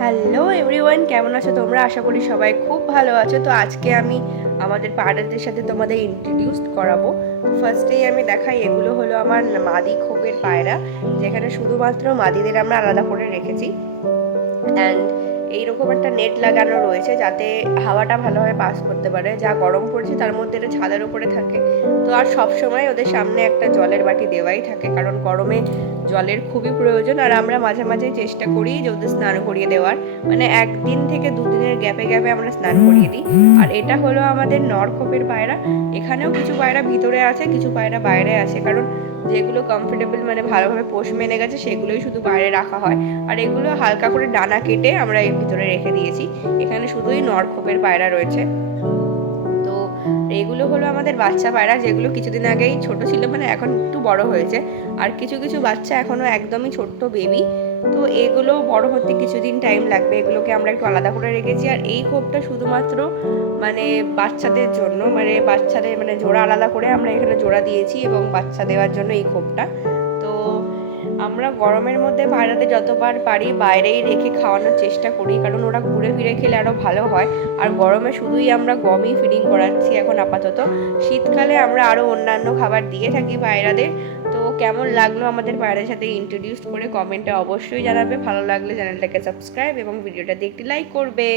Hello everyone, কেমন আছো তোমরা? আশা করি সবাই খুব ভালো আছো। তো আজকে আমি আমাদের পাড়াদের সাথে তোমাদের ইন্ট্রোডিউস করাবো। তো ফার্স্টেই আমি দেখাই, এগুলো হলো আমার মাদি খোপের পায়রা, যেখানে শুধুমাত্র মাদিদের আমরা আলাদা করে রেখেছি। অ্যান্ড এইরকম একটা নেট লাগানো রয়েছে যাতে হাওয়াটা ভালোভাবে পাস করতে পারে। যা গরম পড়ছে তার মধ্যে এটা ছাদের উপরে থাকে। তো আর সব সময় ওদের সামনে একটা জলের বাটি দেওয়াই থাকে, কারণ গরমে জলের খুবই প্রয়োজন। আর আমরা মাঝে মাঝে চেষ্টা করি যে ওদের স্নান করিয়ে দেওয়ার, মানে একদিন থেকে দুদিনের গ্যাপে গ্যাপে আমরা স্নান করিয়ে দিই। আর এটা হলো আমাদের নরখোপের পায়রা। এখানেও কিছু পায়রা ভিতরে আছে, কিছু পায়রা বাইরে আছে, কারণ যেগুলো কমফোর্টেবল মানে ভালোভাবে পোষ মেনে গেছে সেগুলোই শুধু বাইরে রাখা হয়। আর এগুলো হালকা করে ডানা কেটে আমরা এর ভিতরে রেখে দিয়েছি। এখানে শুধুই নরখোপের পায়রা রয়েছে। তো এগুলো হলো আমাদের বাচ্চা পায়রা, যেগুলো কিছুদিন আগেই ছোট ছিল, মানে এখন একটু বড় হয়েছে। আর কিছু কিছু বাচ্চা এখনো একদমই ছোট্ট বেবি। তো এগুলো বড় হতে কিছুদিন টাইম লাগবে। এগুলোকে আমরা একটু আলাদা করে রেখেছি। আর এই খোপটা শুধুমাত্র মানে বাচ্চাদের জন্য, মানে বাচ্চাদের মানে জোড়া আলাদা করে আমরা এখানে জোড়া দিয়েছি এবং বাচ্চা দেওয়ার জন্য এই খোপটা। তো আমরা গরমের মধ্যে পায়রাদের যতবার পারি বাইরেই রেখে খাওয়ানোর চেষ্টা করি, কারণ ওরা ঘুরে ফিরে খেলে আরও ভালো হয়। আর গরমে শুধুই আমরা গমই ফিডিং করাচ্ছি এখন আপাতত। শীতকালে আমরা আরও অন্যান্য খাবার দিয়ে থাকি পায়রাদের। তো কেমন লাগলো আমাদের পায়রার সাথে ইন্ট্রোডিউস করে কমেন্টে অবশ্যই জানাবে। ভালো লাগলে চ্যানেলটাকে সাবস্ক্রাইব এবং ভিডিওটা দেখতে লাইক করবে।